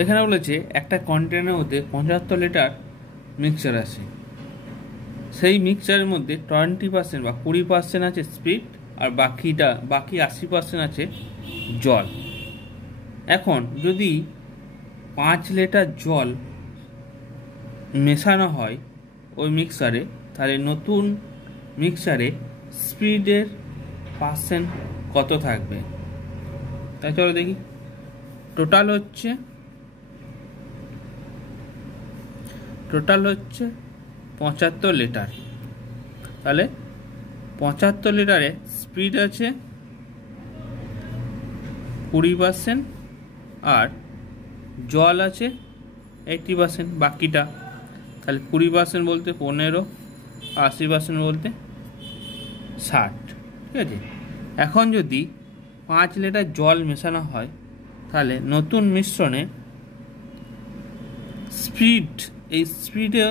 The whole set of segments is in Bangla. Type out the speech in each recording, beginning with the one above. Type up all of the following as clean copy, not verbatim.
এখানে বলেছে একটা কন্টেনারের মধ্যে 75 লিটার মিক্সচার আছে, সেই মিক্সচারের মধ্যে 20% বা 20% আছে স্পিরিট, আর বাকি 80% আছে জল। এখন যদি 5 লিটার জল মেশানো হয় ওই মিক্সচারে, তাহলে নতুন মিক্সচারে স্পিরিটের পার্সেন্ট কত থাকবে? তাই চলো দেখি। টোটাল হচ্ছে 75 লিটার। তাহলে 75 লিটারে স্পিরিট আছে 20% আর জল আছে 80%, বাকিটা। তাহলে 20% বলতে 15, 80% বলতে 60। ঠিক আছে, এখন যদি 5 লিটার জল মেশানো হয়, তাহলে নতুন মিশ্রণে স্পিরিট, এই স্পিরিটের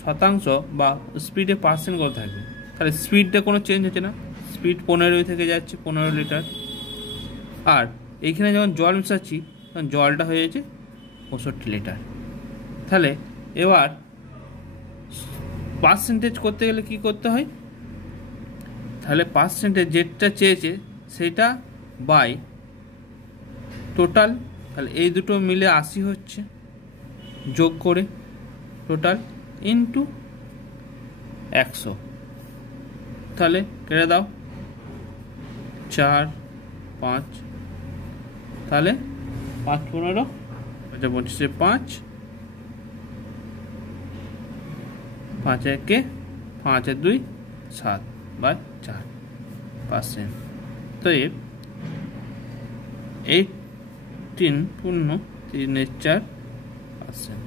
শতাংশ বা স্পিরিটের পার্সেন্ট কত থাকবে? তাহলে স্পিরিটটা কোনো চেঞ্জ হচ্ছে না, স্পিরিট 15 থেকে যাচ্ছে 15 লিটার। আর এইখানে যখন জল মেশাচ্ছি তখন জলটা হয়ে যাচ্ছে 65 লিটার। তাহলে এবার পার্সেন্টেজ করতে গেলে কি করতে হয়? তাহলে পার্সেন্টেজ যেটা চেয়েছে সেটা বাই টোটাল। তাহলে এই দুটো মিলে 80 হচ্ছে, যোগ করে টোটাল ইন্টু 100। তাহলে কেটে দাও, 4, 5, তাহলে 5, 15, 5, 5 একে 5 এর 2, 7/4%। তো 18 × 3 = 4%।